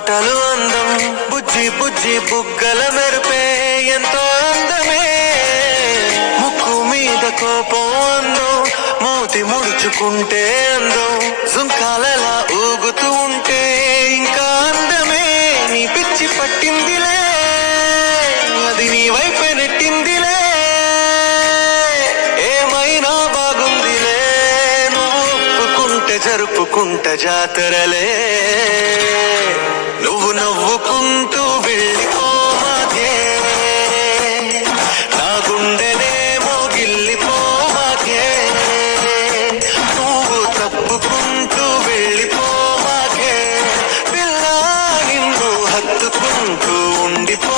మాటలు అందం, బుజ్జి బుజ్జి బుగ్గల మెరుపే ఎంతో అందమే. ముక్కు మీద కోపం అందం, మూతి ముడుచుకుంటే అందం, జుంకాలలా ఊగుతూ ఉంటే ఇంకా అందమే. నీ పిచ్చి పట్టిందిలే, అది నీ వైపే నెట్టిందిలే. ఏమైనా బాగుందిలే, నువ్వు ఒప్పుకుంటే జరుపుకుంట జాతరలే.